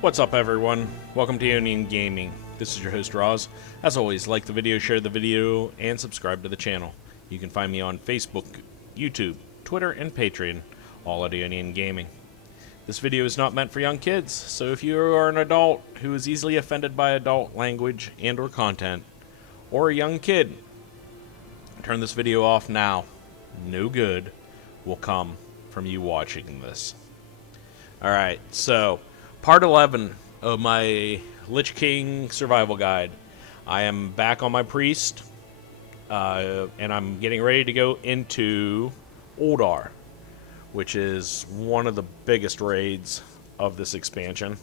What's up, everyone? Welcome to Union Gaming. This is your host, Roz. As always, like the video, share the video, and subscribe to the channel. You can find me on Facebook, YouTube, Twitter, and Patreon, all at Union Gaming. This video is not meant for young kids, so if you are an adult who is easily offended by adult language and or content, or a young kid, turn this video off now. No good will come from you watching this. Alright, so part 11 of my Lich King survival guide. I am back on my priest, and I'm getting ready to go into Ulduar, which is one of the biggest raids of this expansion.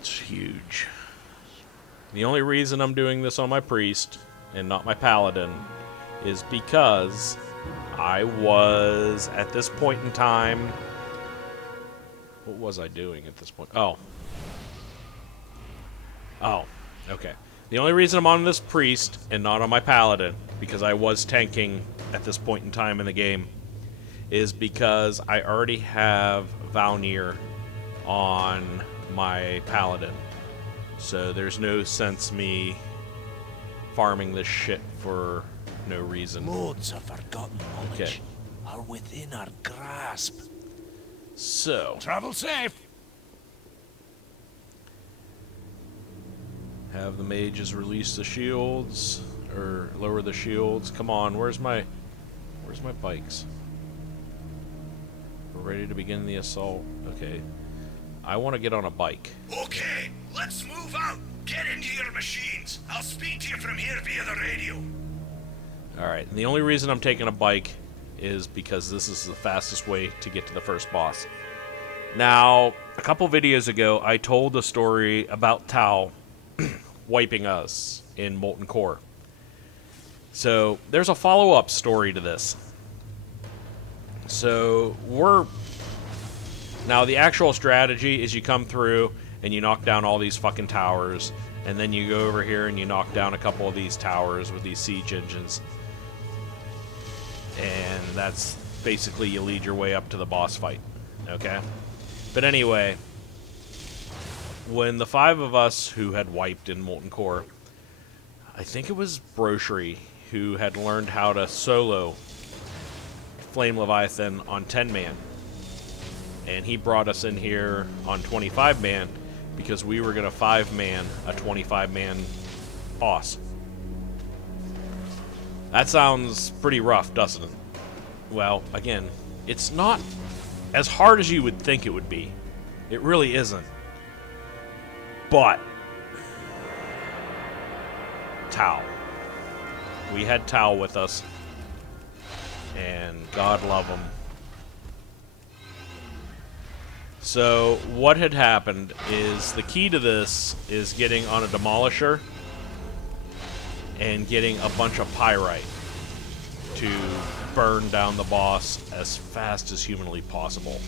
It's huge. The only reason I'm doing this on my priest and not my paladin is because I was, at this point in time, what was I doing at this point? Oh, okay. The only reason I'm on this priest and not on my paladin, because I was tanking at this point in time in the game, is because I already have Valnir on my paladin. So there's no sense me farming this shit for no reason. Modes of forgotten knowledge are within our grasp. So, Travel safe. have the mages release the shields or lower the shields. Come on, where's my bikes? We're ready to begin the assault. Okay. I want to get on a bike. Okay, let's move out. Get into your machines. I'll speak to you from here via the radio. Alright, and the only reason I'm taking a bike is because this is the fastest way to get to the first boss. Now, a couple videos ago, I told the story about Tau wiping us in Molten Core. So, there's a follow-up story to this. So, now, the actual strategy is you come through and you knock down all these fucking towers, and then you go over here and you knock down a couple of these towers with these siege engines. And that's basically you lead your way up to the boss fight. Okay? But anyway, when the 5 of us who had wiped in Molten Core, I think it was Brochery who had learned how to solo Flame Leviathan on 10-man. And he brought us in here on 25-man because we were going to 5-man a 25-man boss. That sounds pretty rough, doesn't it? Well, again, it's not as hard as you would think it would be. It really isn't. But Tau. We had Tau with us, and God love him. So what had happened is the key to this is getting on a demolisher and getting a bunch of pyrite to burn down the boss as fast as humanly possible.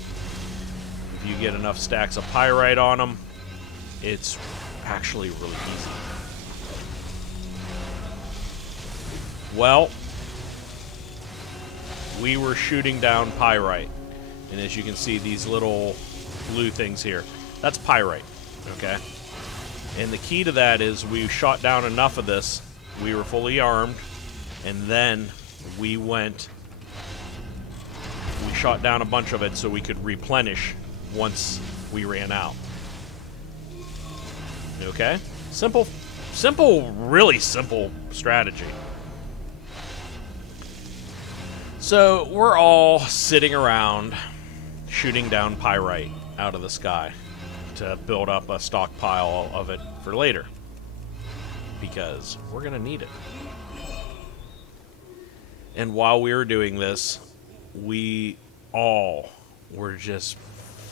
If you get enough stacks of pyrite on them, it's actually really easy. Well, we were shooting down pyrite, and as you can see, these little blue things here, that's pyrite, okay? And the key to that is we shot down enough of this, we were fully armed, and then we shot down a bunch of it so we could replenish once we ran out. Okay? Simple, really simple strategy. So, we're all sitting around shooting down pyrite out of the sky to build up a stockpile of it for later, because we're gonna need it. And while we were doing this, we all were just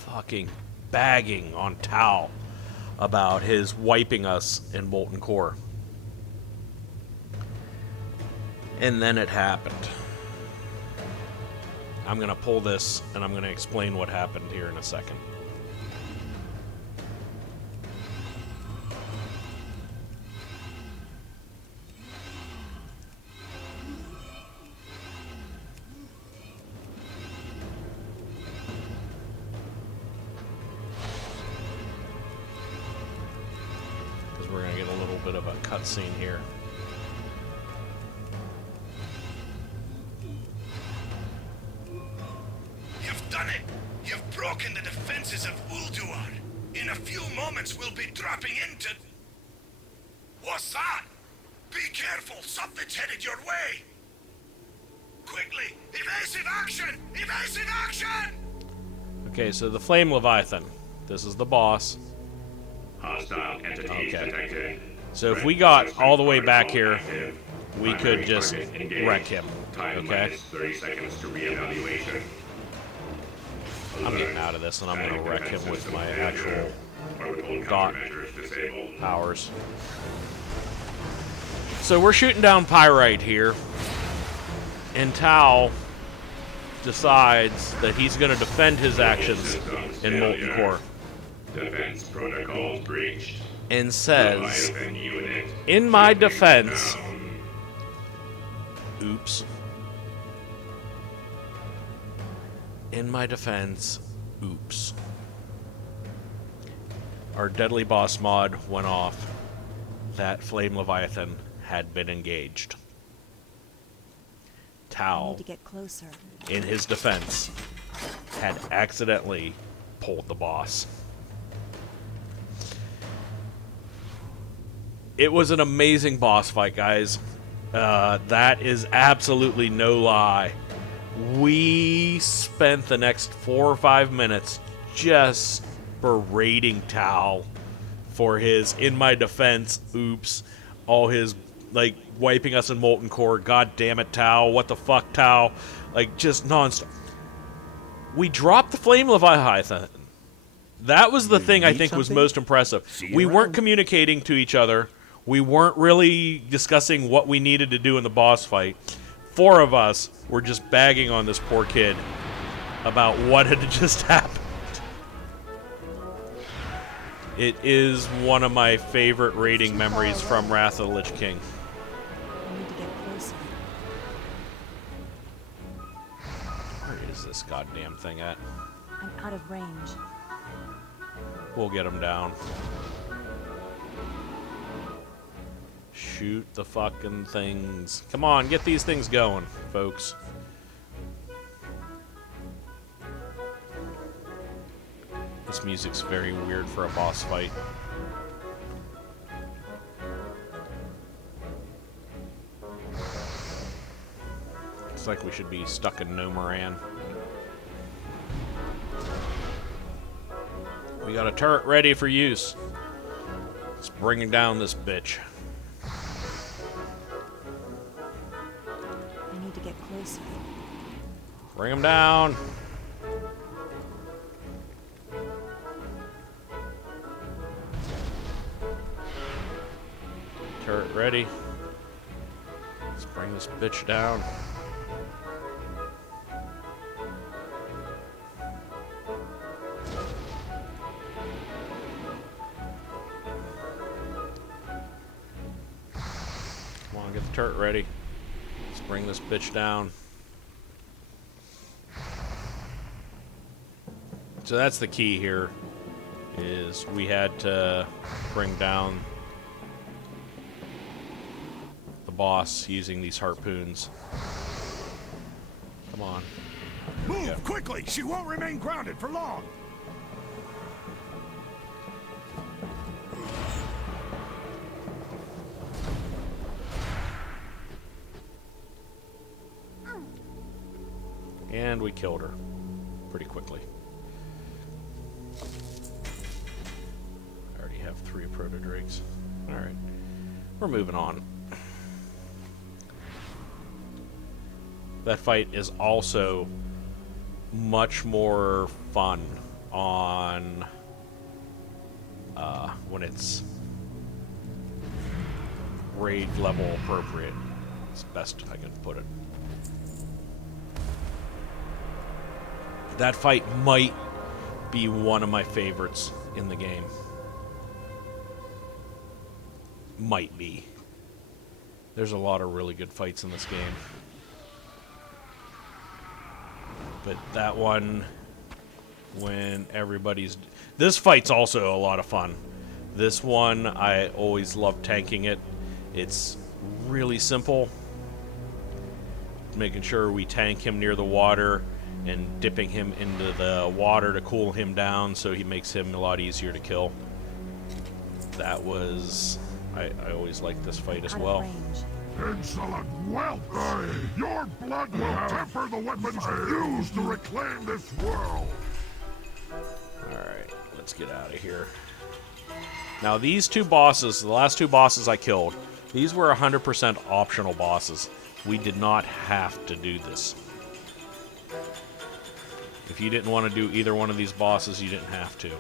fucking bagging on Tau about his wiping us in Molten Core. And then it happened. I'm gonna pull this and I'm gonna explain what happened here in a second. bit of a cutscene here. You've done it! You've broken the defenses of Ulduar! In a few moments, we'll be dropping into... What's that? Be careful! Something's headed your way! Quickly! Evasive action! Evasive action! Okay, so the Flame Leviathan. This is the boss. Hostile entities detected. So if we got all the way back here, we could just wreck him. Time Okay? minus 30 seconds to reevaluation. I'm getting out of this, and I'm going to wreck him with my actual Orbital dot countermeasures disabled. powers. So we're shooting down Pyrite here, and Tau decides that he's going to defend his actions in Molten Core, Defense protocols breached. and says, Leviathan unit. in my shutting defense, down. oops. In my defense, oops. Our deadly boss mod went off. That Flame Leviathan had been engaged. I Tau, need to get closer. in his defense, had accidentally pulled the boss. It was an amazing boss fight, guys. That is absolutely no lie. We spent the next 4 or 5 minutes just berating Tau for his in my defense, oops, all his, like, wiping us in Molten Core, god damn it, Tau, what the fuck, Tau, like, just nonstop. We dropped the Flame Leviathan. That was the thing I think was most impressive. We weren't communicating to each other. We weren't really discussing what we needed to do in the boss fight. 4 of us were just bagging on this poor kid about what had just happened. It is one of my favorite raiding memories from Wrath of the Lich King. I need to get closer. Where is this goddamn thing at? I'm out of range. We'll get him down. Shoot the fucking things. Come on, get these things going, folks. This music's very weird for a boss fight. Looks like we should be stuck in No Moran. We got a turret ready for use. Let's bring down this bitch. I need to get closer. Bring him down. Turret ready. Let's bring this bitch down. Come on, get the turret ready. Let's bring this bitch down. So that's the key here, is we had to bring down the boss using these harpoons. Come on. Move quickly! She won't remain grounded for long! And we killed her pretty quickly. I already have 3 proto-drakes. Alright. We're moving on. That fight is also much more fun on when it's raid level appropriate. It's the best I can put it. That fight might be one of my favorites in the game. Might be. There's a lot of really good fights in this game. But that one, when everybody's... This fight's also a lot of fun. This one, I always love tanking it. It's really simple. Making sure we tank him near the water and dipping him into the water to cool him down so he makes him a lot easier to kill. That was... I always liked this fight as well. Insolent whelp! Your blood will temper the weapons used to reclaim this world! Alright, let's get out of here. Now these two bosses, the last two bosses I killed, these were 100% optional bosses. We did not have to do this. If you didn't want to do either one of these bosses, you didn't have to.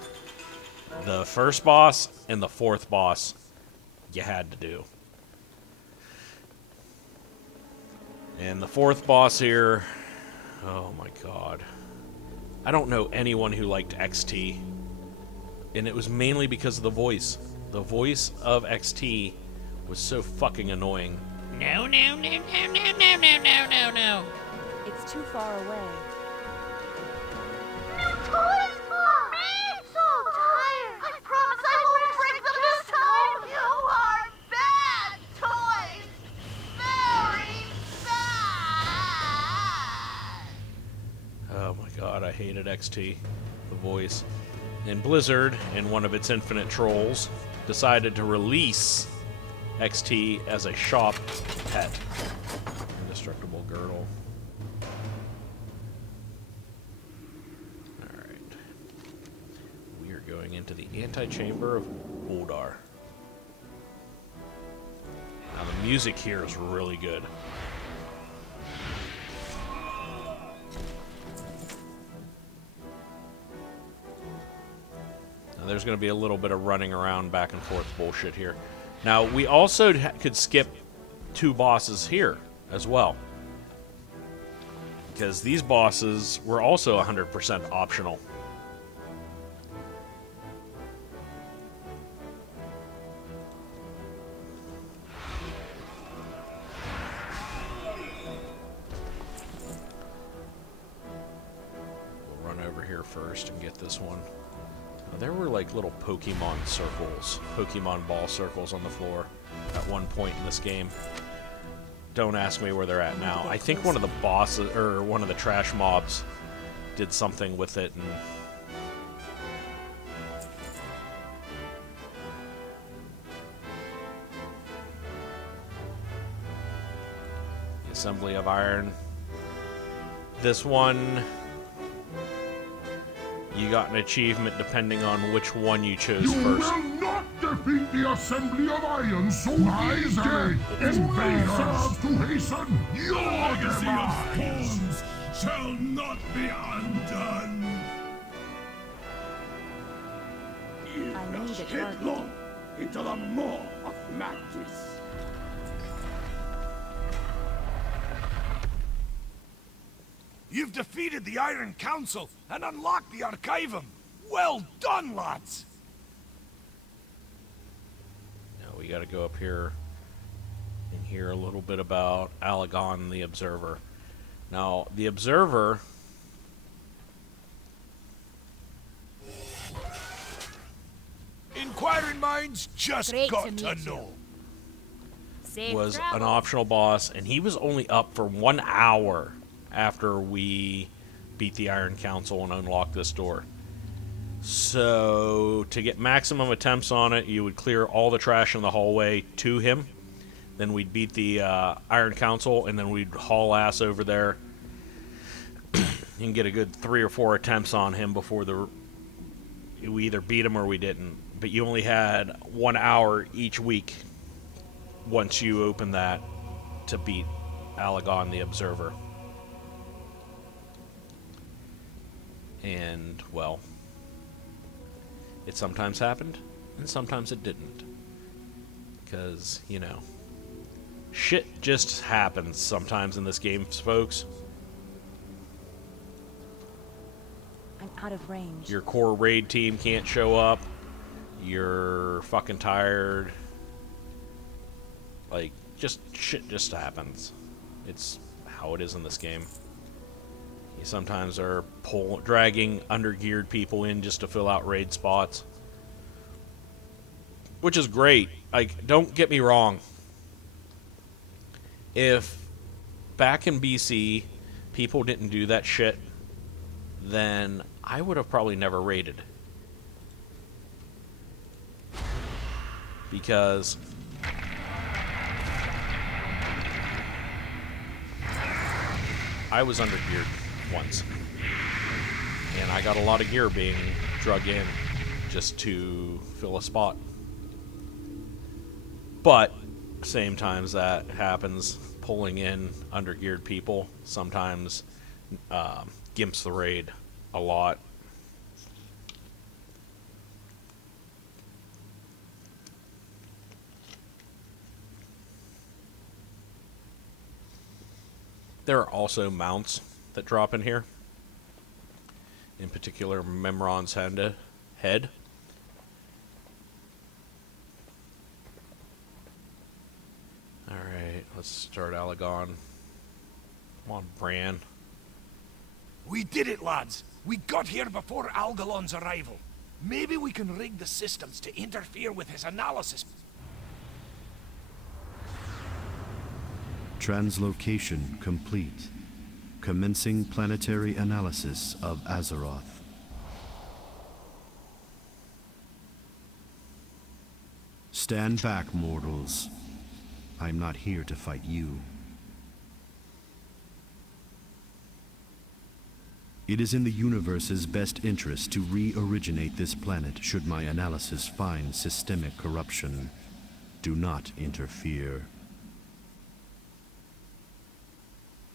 The first boss and the fourth boss, you had to do. And the fourth boss here, oh my god. I don't know anyone who liked XT. And it was mainly because of the voice. The voice of XT was so fucking annoying. No, no, no, no, no, no, no, no, no, no. It's too far away. New toys for me? So tired. I promise I won't break them this time. You are bad toys. Very bad. Oh my god, I hated XT. The voice. And Blizzard, in one of its infinite trolls, decided to release XT as a shop pet. Indestructible girdle. Alright. We are going into the antechamber of Ulduar. Now the music here is really good. Now there's going to be a little bit of running around back and forth bullshit here. Now, we also could skip two bosses here as well. Because these bosses were also 100% optional. We'll run over here first and get this one. There were like little Pokemon circles, Pokemon ball circles on the floor at one point in this game. Don't ask me where they're at now. I think one of the bosses, or one of the trash mobs, did something with it. And the Assembly of Iron. This one, you got an achievement depending on which one you chose You first. will not defeat the Assembly of Iron so easily! Invaders to hasten your demise! Shall not be undone. I need a target. Into the maw of madness. You've defeated the Iron Council and unlocked the Archivum. Well done, lads! Now we gotta go up here and hear a little bit about Alagon the Observer. Now, the Observer... Inquiring minds just Great got to to meet you. know. Safe was an travel. optional boss, and he was only up for 1 hour after we beat the Iron Council and unlocked this door. So, to get maximum attempts on it, you would clear all the trash in the hallway to him. Then we'd beat the Iron Council, and then we'd haul ass over there and get a good 3 or 4 attempts on him before we either beat him or we didn't. But you only had 1 hour each week once you open that to beat Alagon the Observer. And, well, it sometimes happened, and sometimes it didn't. Because, you know, shit just happens sometimes in this game, folks. I'm out of range. Your core raid team can't show up. You're fucking tired. Like, just shit just happens. It's how it is in this game. You sometimes are dragging undergeared people in just to fill out raid spots. which is great. Like, don't get me wrong. If back in BC people didn't do that shit, then I would have probably never raided. Because I was under geared once. And I got a lot of gear being drug in just to fill a spot. But same times that happens, pulling in under-geared people sometimes gimps the raid a lot. There are also mounts that drop in here. In particular, Memron's head. Alright, let's start Alagon. Come on, Bran. We did it, lads. We got here before Algalon's arrival. Maybe we can rig the systems to interfere with his analysis. Translocation complete. Commencing planetary analysis of Azeroth. Stand back, mortals. I'm not here to fight you. It is in the universe's best interest to re-originate this planet should my analysis find systemic corruption. Do not interfere.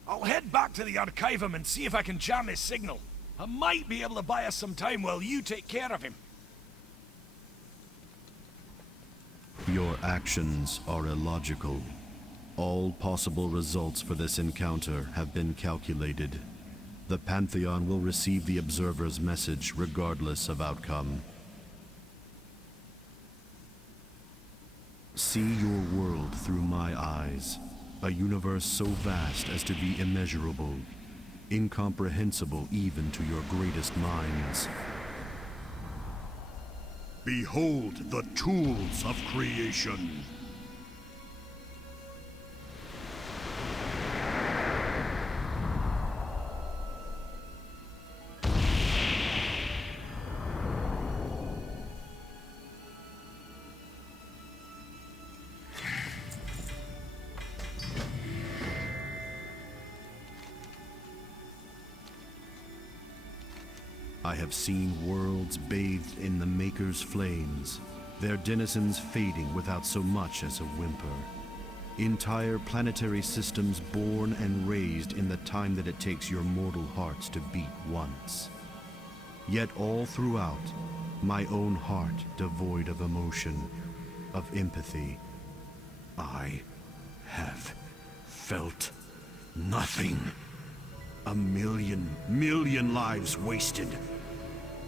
I'll head back to the Archivum and see if I can jam his signal. I might be able to buy us some time while you take care of him. Your actions are illogical. All possible results for this encounter have been calculated. The Pantheon will receive the Observer's message regardless of outcome. See your world through my eyes. A universe so vast as to be immeasurable, incomprehensible even to your greatest minds. Behold the tools of creation. I have seen worlds bathed in the Maker's flames, their denizens fading without so much as a whimper. Entire planetary systems born and raised in the time that it takes your mortal hearts to beat once. Yet all throughout, my own heart devoid of emotion, of empathy. I have felt nothing. A million lives wasted.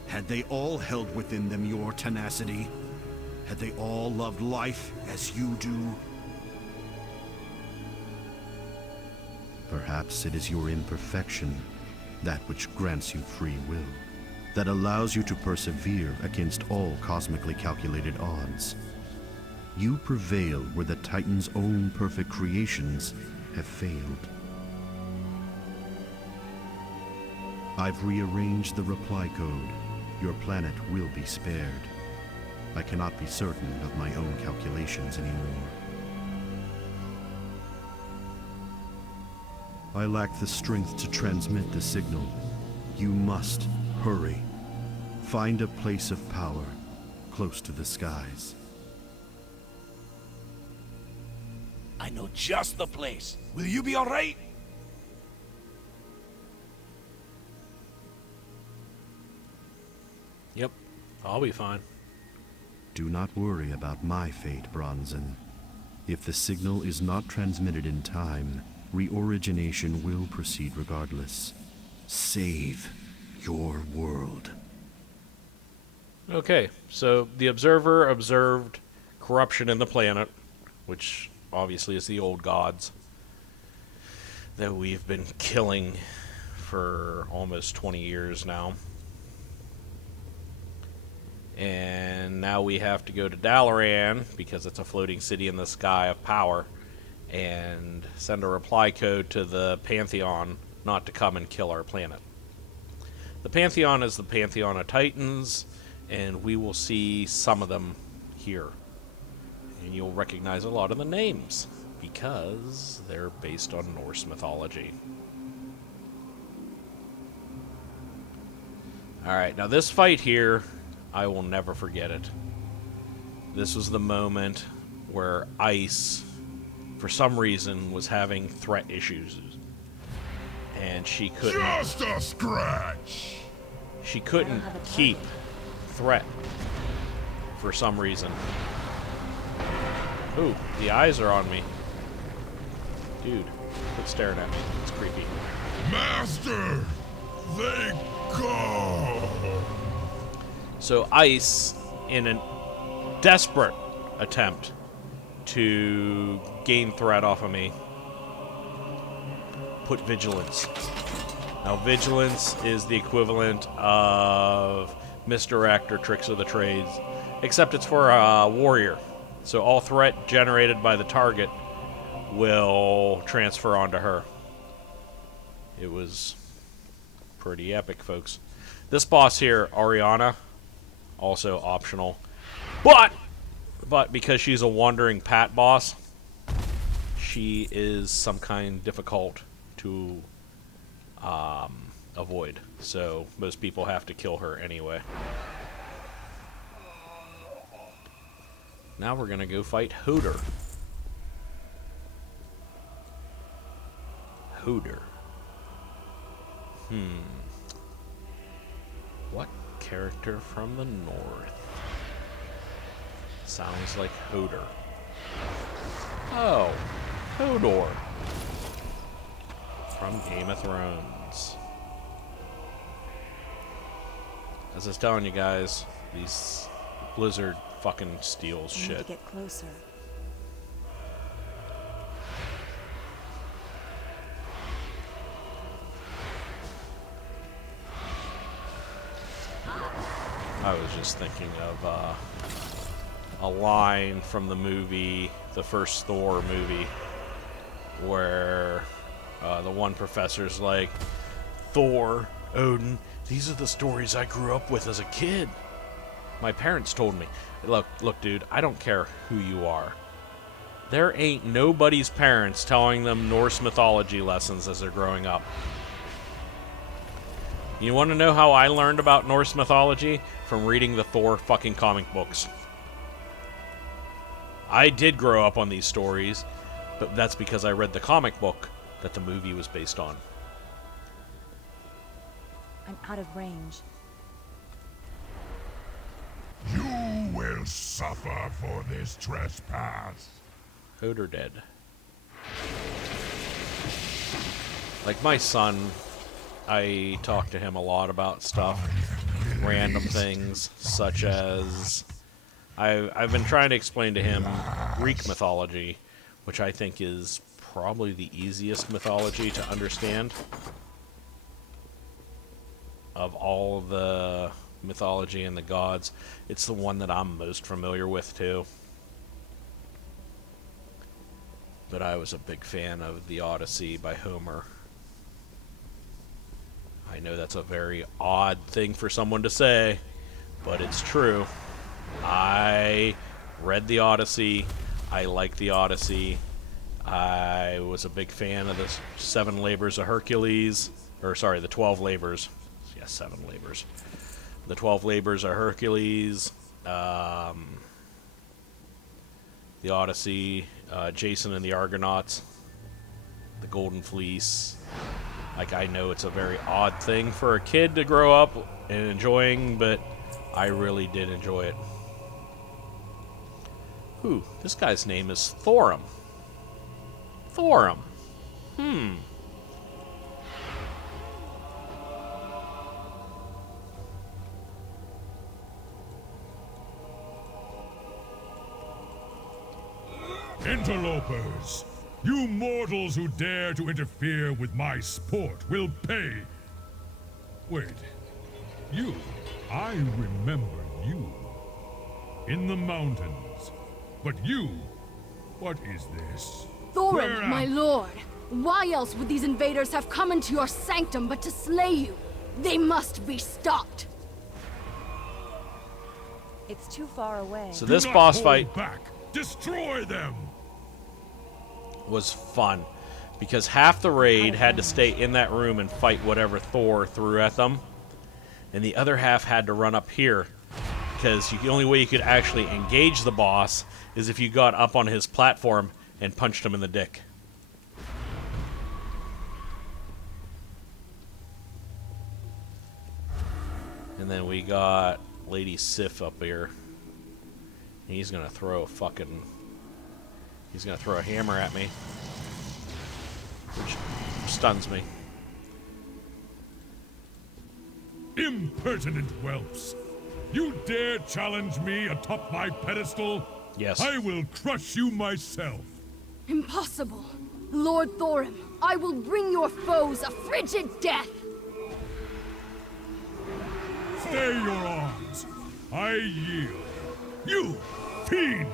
Had they all held within them your tenacity? Had they all loved life as you do? Perhaps it is your imperfection, that which grants you free will, that allows you to persevere against all cosmically calculated odds. You prevail where the Titan's own perfect creations have failed. I've rearranged the reply code. Your planet will be spared. I cannot be certain of my own calculations anymore. I lack the strength to transmit the signal. You must hurry. Find a place of power, close to the skies. I know just the place. Will you be all right? Yep, I'll be fine. Do not worry about my fate, Bronzen. If the signal is not transmitted in time, reorigination will proceed regardless. Save your world. Okay, so the Observer observed corruption in the planet, which obviously is the old gods that we've been killing for almost 20 years now. And And now we have to go to Dalaran, because it's a floating city in the sky of power, and send a reply code to the Pantheon not to come and kill our planet. The Pantheon is the Pantheon of Titans, and we will see some of them here. And you'll recognize a lot of the names, because they're based on Norse mythology. Alright, now this fight here, I will never forget it. This was the moment where Ice, for some reason, was having threat issues. And she couldn't... Just a scratch! She couldn't keep threat for some reason. Ooh, the eyes are on me. Dude, quit staring at me. It's creepy. Master! They go! So Ice, in a desperate attempt to gain threat off of me, put Vigilance. Now, Vigilance is the equivalent of Misdirect or Tricks of the Trades, except it's for a warrior. So all threat generated by the target will transfer onto her. It was pretty epic, folks. This boss here, Ariana, also optional. But because she's a wandering pat boss, she is some kind difficult to avoid. So most people have to kill her anyway. Now we're gonna go fight Hoder. Hoder. What character from the north sounds like Hoder? Oh, Hodor from Game of Thrones. As I was telling you guys, these Blizzard fucking steals I need to shit. get closer. I was just thinking of a line from the movie, the first Thor movie, where the one professor's like, Thor, Odin, these are the stories I grew up with as a kid. My parents told me. Look, dude, I don't care who you are. There ain't nobody's parents telling them Norse mythology lessons as they're growing up. You want to know how I learned about Norse mythology? From reading the Thor fucking comic books. I did grow up on these stories, but that's because I read the comic book that the movie was based on. I'm out of range. You will suffer for this trespass. Hoder dead. Like my son, I talk to him a lot about stuff, random things, such as I've been trying to explain to him Greek mythology, which I think is probably the easiest mythology to understand of all the mythology and the gods. It's the one that I'm most familiar with too. But I was a big fan of the Odyssey by Homer. I know that's a very odd thing for someone to say, but it's true. I read the Odyssey. I like the Odyssey. I was a big fan of the 7 Labors of Hercules. Or, sorry, the 12 Labors. Yes, 7 Labors. The 12 Labors of Hercules. The Odyssey. Jason and the Argonauts. The Golden Fleece. Like, I know it's a very odd thing for a kid to grow up and enjoying, but I really did enjoy it. Ooh, this guy's name is Thorum. Thorum. Interlopers! You mortals who dare to interfere with my sport will pay! Wait. You. I remember you. in the mountains. But you, what is this? Thorin, my lord! Why else would these invaders have come into your sanctum but to slay you? They must be stopped! It's too far away. So this boss fight back. Destroy them. was fun because half the raid had to stay in that room and fight whatever Thor threw at them, and the other half had to run up here because the only way you could actually engage the boss is if you got up on his platform and punched him in the dick. And then we got Lady Sif up here. He's gonna throw a fucking... He's gonna throw a hammer at me, which stuns me. Impertinent whelps! You dare challenge me atop my pedestal? Yes. I will crush you myself. Impossible! Lord Thorin, I will bring your foes a frigid death! Stay your arms. I yield. You, fiend!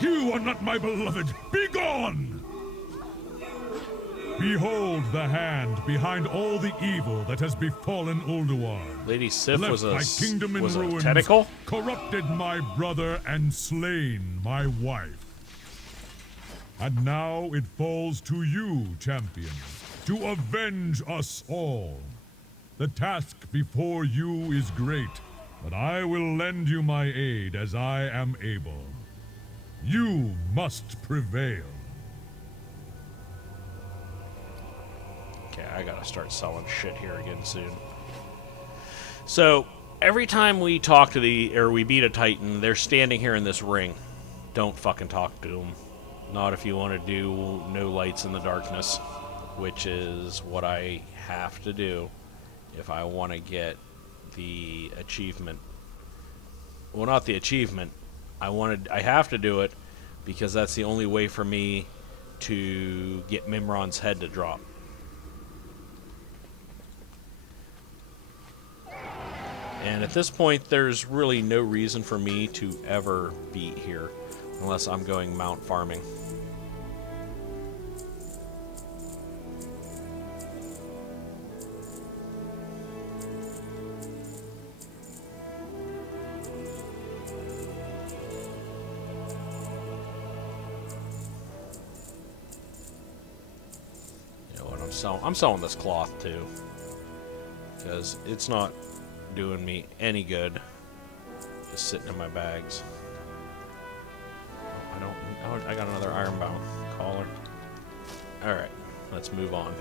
You are not my beloved! Begone! Behold the hand behind all the evil that has befallen Ulduar. Lady Sif was a kingdom in ruins, tentacle? corrupted my brother, and slain my wife. And now it falls to you, champions, to avenge us all. The task before you is great, but I will lend you my aid as I am able. You must prevail. Okay, I gotta start selling shit here again soon. So, every time we talk to we beat a Titan, they're standing here in this ring. Don't fucking talk to them. Not if you want to do no lights in the darkness, which is what I have to do if I want to get the achievement. Well, not the achievement. I have to do it because that's the only way for me to get Mimron's head to drop. And at this point, there's really no reason for me to ever beat here, unless I'm going mount farming. You know what, I'm selling this cloth too, because it's not doing me any good just sitting in my bags. I got another ironbound collar. Alright, let's move on.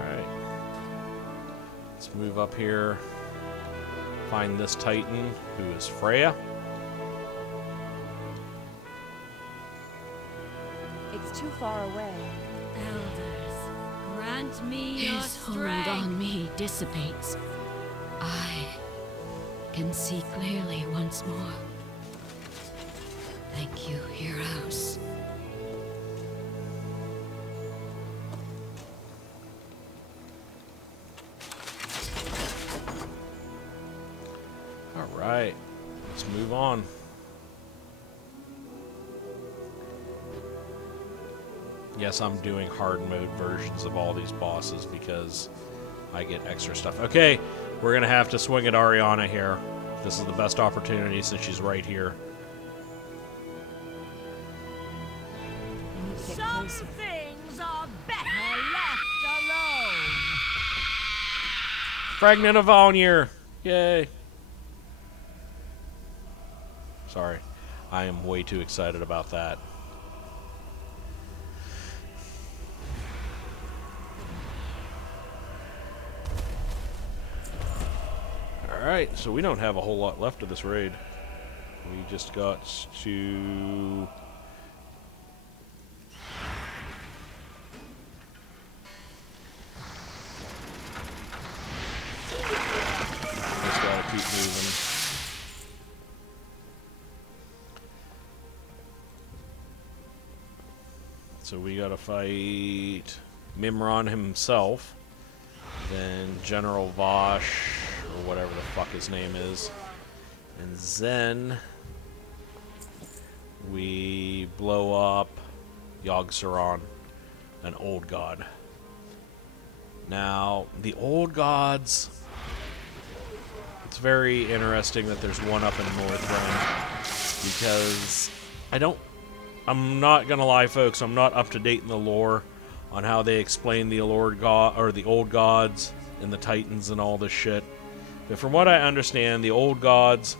Alright. Let's move up here. Find this Titan, who is Freya. It's too far away. Elders, grant me your His hold strength. on me dissipates. I can see clearly once more. Thank you, heroes. Alright, let's move on. Yes, I'm doing hard mode versions of all these bosses because I get extra stuff. Okay, we're going to have to swing at Ariana here. This is the best opportunity since she's right here. I need to get Some closer. things are better left alone. Fragment of Vonir! Yay! Sorry, I am way too excited about that. Alright, so we don't have a whole lot left of this raid. We just got to... Just gotta keep moving. So we gotta fight Mimron himself, then General Vosh, or whatever the fuck his name is, And then we blow up Yogg-Saron, an old god. Now, the old gods, it's very interesting that there's one up in Northrend, because I'm not gonna lie, folks, I'm not up to date in the lore on how they explain the old gods and the Titans and all this shit. But from what I understand, the old gods,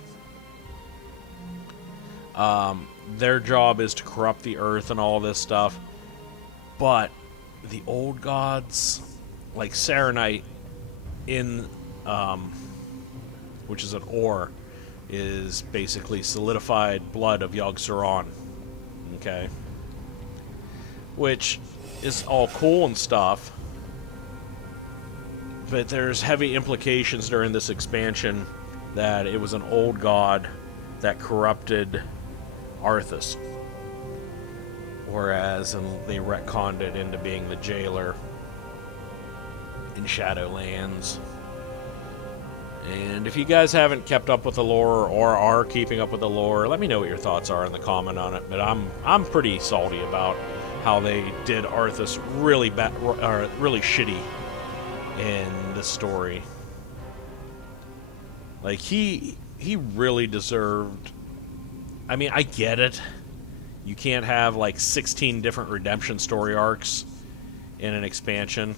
their job is to corrupt the earth and all this stuff. But the old gods, like Serenite in, which is an ore, is basically solidified blood of Yogg-Saron. Okay? Which is all cool and stuff. But there's heavy implications during this expansion that it was an old god that corrupted Arthas. Whereas they retconned it into being the jailer in Shadowlands. And if you guys haven't kept up with the lore or are keeping up with the lore, let me know what your thoughts are in the comment on it. But I'm pretty salty about how they did Arthas really bad, or really shitty in the story. Like he really deserved. I mean, I get it. You can't have like 16 different redemption story arcs in an expansion,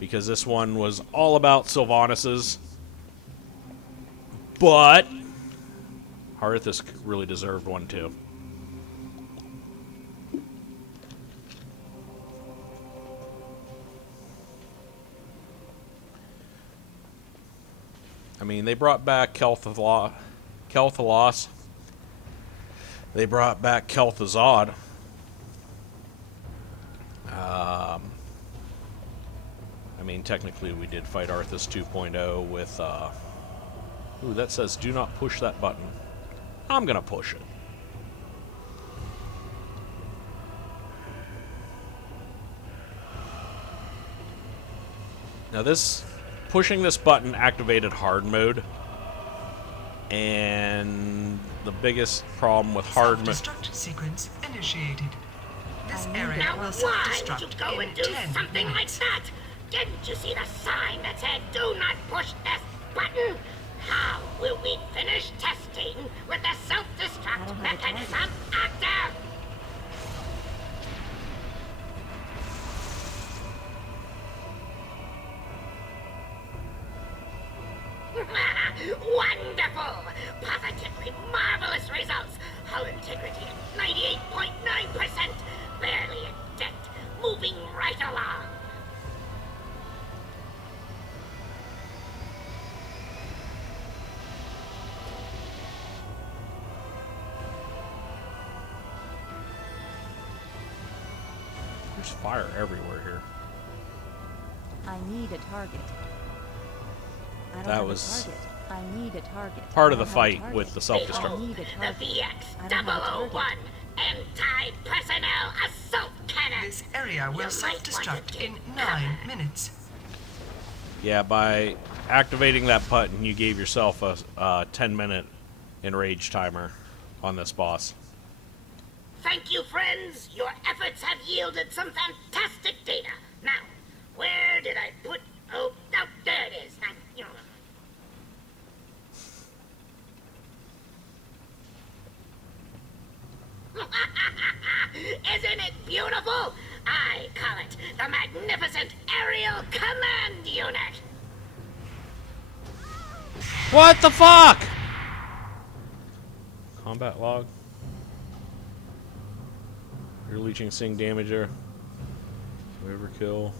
because this one was all about Sylvanas'. But Arthas really deserved one too. I mean, they brought back Kel'Thuzad. They brought back Kel'Thuzad. I mean, technically we did fight Arthas 2.0 with... Ooh, that says do not push that button. I'm gonna push it. Now pushing this button activated hard mode. And the biggest problem with hard mode... Self-destruct sequence initiated. This area Now will why self-destruct did you go in and do 10 something minutes. like that? Didn't you see the sign that said do not push this button? How will we finish testing with the self-destruct mechanism active? Wonderful! Positively marvelous results! Hull integrity at 98.9%! Barely a dent! Moving right along! There's fire everywhere here. I need a target. I don't That have was a target. I need a target. part of I the don't have a fight target. with the self-destruct. I need a The target. VX I don't have a target. 001 anti-personnel assault cannon! This area will self-destruct in 9 minutes. Yeah, by activating that button, you gave yourself a 10-minute enrage timer on this boss. Thank you, friends! Your efforts have yielded some fantastic data. Now, where did I put... Oh, there it is. Isn't it beautiful? I call it the Magnificent Aerial Command Unit. What the fuck? Combat log. You're leeching Sing damager. Overkill.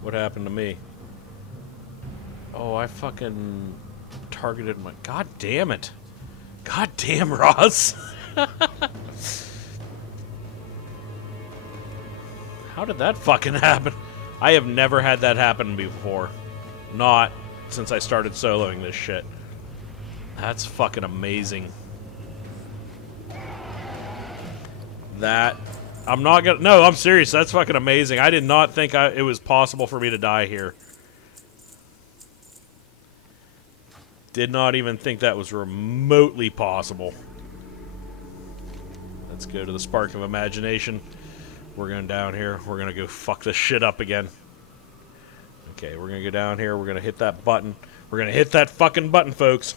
What happened to me? Oh, I fucking targeted my... God damn it. God damn, Ross. How did that fucking happen? I have never had that happen before. Not since I started soloing this shit. That's fucking amazing. That... I'm not gonna... No, I'm serious. That's fucking amazing. I did not think it was possible for me to die here. Did not even think that was remotely possible. Let's go to the Spark of Imagination. We're going down here. We're going to go fuck this shit up again. Okay, we're going to go down here. We're going to hit that button. We're going to hit that fucking button, folks.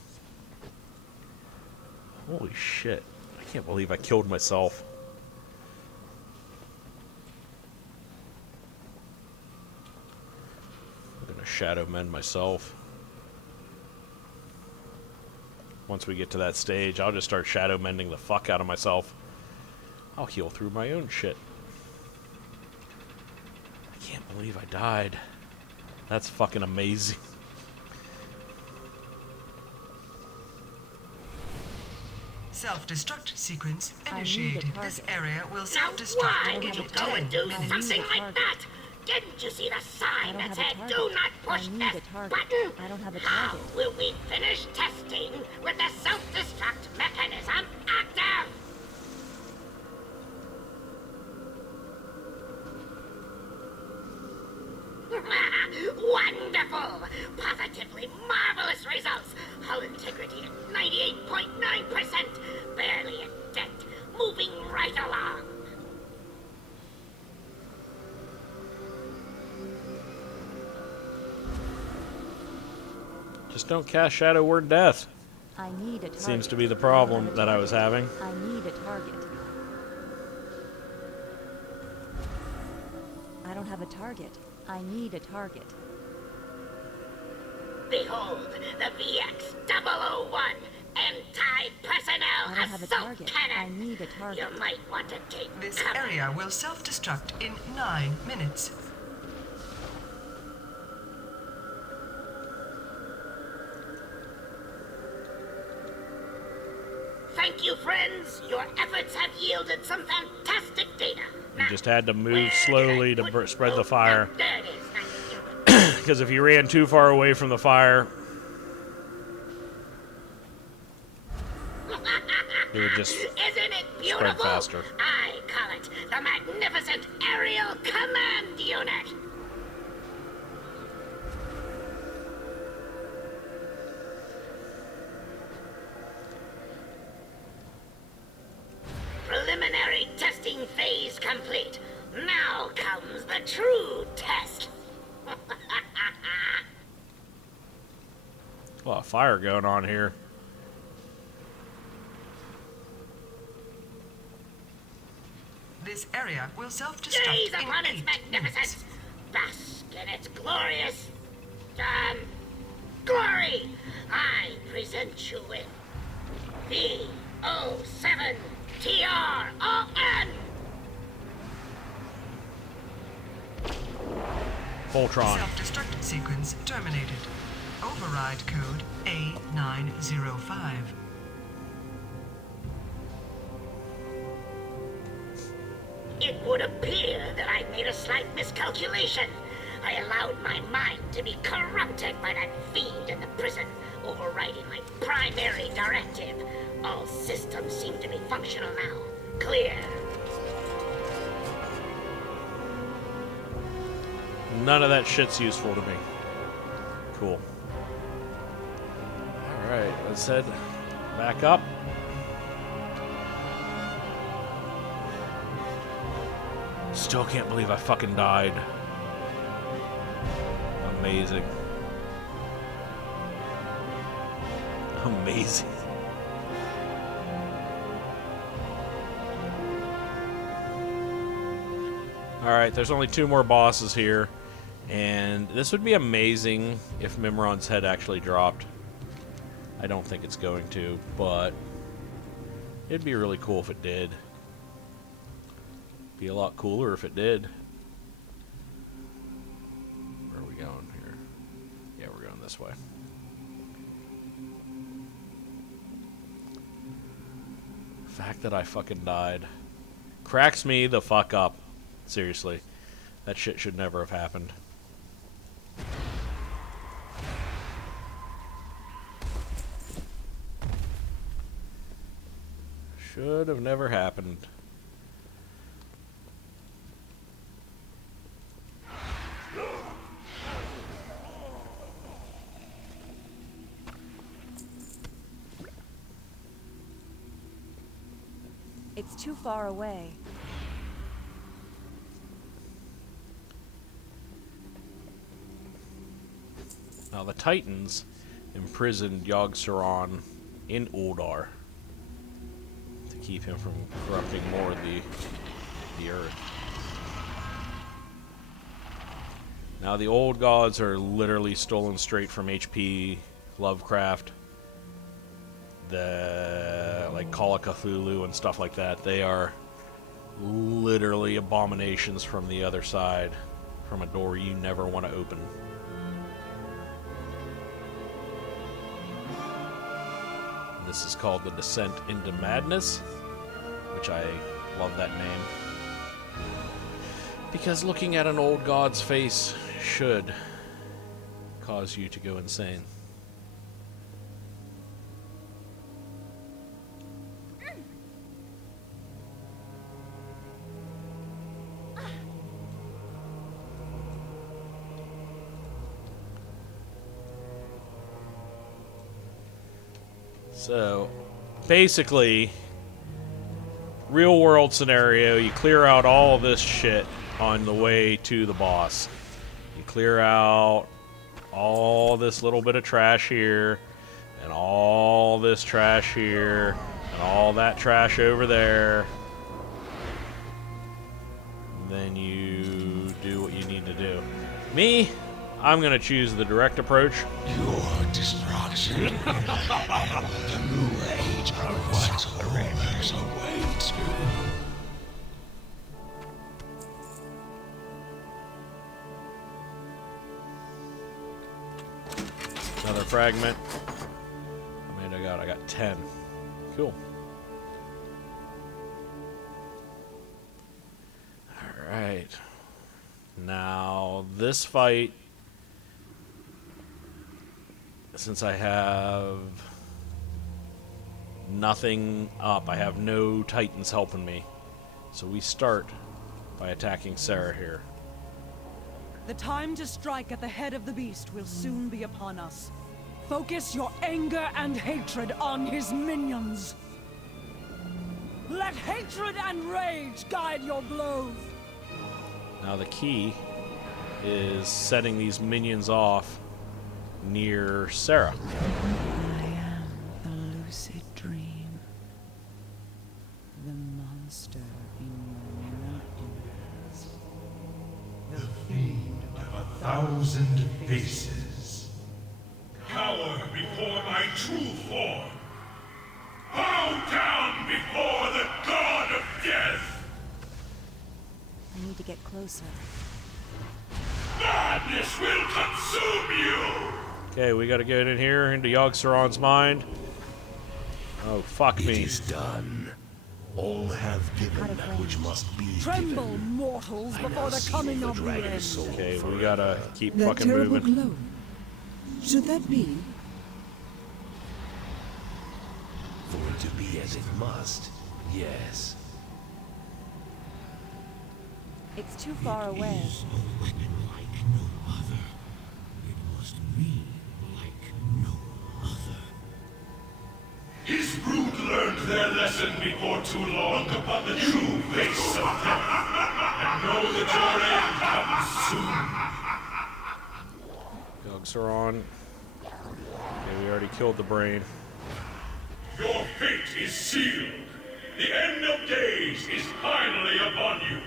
Holy shit. I can't believe I killed myself. I'm going to shadow mend myself. Once we get to that stage, I'll just start shadow mending the fuck out of myself. I'll heal through my own shit. I can't believe I died. That's fucking amazing. Self-destruct sequence initiated. This area will Now self-destruct why in would you 10 go and do minutes. something like that? Didn't you see the sign that said, target. do not push I need this a target. button? I don't have a How target. will we finish testing with the self-destruct mechanism active? Wonderful! Positively marvelous results! Hull integrity at 98.9%! Barely a dent! Moving right along! Just don't cast Shadow Word Death. I need a target. Seems to be the problem that I was having. I need a target. I don't have a target. I need a target. Behold, the VX-001 anti-personnel I don't have a assault target. cannon! I need a target. You might want to take This cover. area will self-destruct in 9 minutes. Thank you, friends. Your efforts have yielded some fantastic data. You just had to move slowly to spread the fire. There it is. Thank you. Because if you ran too far away from the fire, it would just Isn't it spread beautiful? faster. I call it the magnificent aerial command unit. Preliminary testing phase complete. Now comes the true test. A lot of fire going on here. This area will self-destruct Gaze in upon its 8 magnificence. minutes. Bask in its glorious glory. I present you with V07 TRON. Voltron. Self-destruct sequence terminated. Override code A905. It would appear that I made a slight miscalculation. I allowed my mind to be corrupted by that fiend in the prison, overriding my primary directive. All systems seem to be functional now. Clear. None of that shit's useful to me. Cool. Alright, let's head back up. Still can't believe I fucking died. Amazing. Amazing. Alright, there's only 2 more bosses here. And this would be amazing if Mimron's head actually dropped. I don't think it's going to, but it'd be really cool if it did. Be a lot cooler if it did. Where are we going here? Yeah, we're going this way. The fact that I fucking died cracks me the fuck up. Seriously. That shit should never have happened. Should have never happened. It's too far away. Now the Titans imprisoned Yogg-Saron in Ulduar to keep him from corrupting more of the earth. Now the old gods are literally stolen straight from H.P. Lovecraft. The like Call of Cthulhu and stuff like that. They are literally abominations from the other side, from a door you never want to open. This is called The Descent into Madness, which I love that name. Because looking at an old god's face should cause you to go insane. So, basically, real world scenario, you clear out all this shit on the way to the boss. You clear out all this little bit of trash here, and all this trash here, and all that trash over there. Then you do what you need to do. Me, I'm gonna choose the direct approach. Your destruction. The new age of what horrors awaits you. Another fragment. How many did I got? I got 10. Cool. Alright. Now, this fight, since I have nothing up, I have no Titans helping me. So we start by attacking Sarah here. The time to strike at the head of the beast will soon be upon us. Focus your anger and hatred on his minions. Let hatred and rage guide your blows. Now the key is setting these minions off near Sarah. I am the lucid dream. The monster in your nightmares. The fiend of 1,000 faces. Cower before my true form. Bow down before the god of death. I need to get closer. Madness will consume you. Okay, we gotta get in here into Yogg-Saron's mind. Oh, fuck me. It is done. All have given that which must be Tremble, given. mortals, before the coming of the end. Okay, we gotta keep That fucking terrible moving. glow. Should that be? For it to be as it must, yes. It's too far away. A weapon like no other. It must be like no other. His brood learned their lesson before too long upon the true face of death. And know that your end comes soon. Yogg-Saron. Okay, we already killed the brain. Your fate is sealed. The end of days is finally upon you.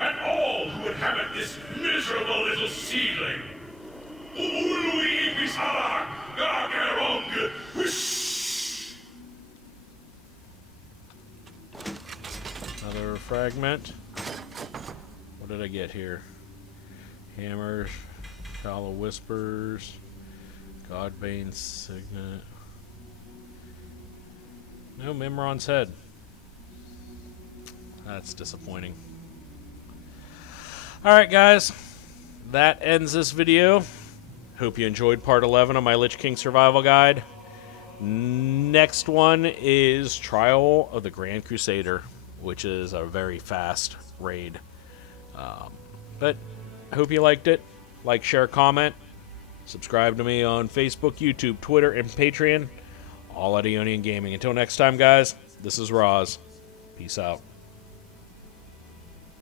And all who inhabit this miserable little seedling. Ului Bisara, Gargerong, Wish. Another fragment. What did I get here? Hammers, Shallow Whispers, Godbane Signet. No, Mimron's head. That's disappointing. Alright guys, that ends this video. Hope you enjoyed part 11 of my Lich King survival guide. Next one is Trial of the Grand Crusader, which is a very fast raid. But I hope you liked it. Like, share, comment. Subscribe to me on Facebook, YouTube, Twitter, and Patreon. All at Ionian Gaming. Until next time, guys, this is Roz. Peace out.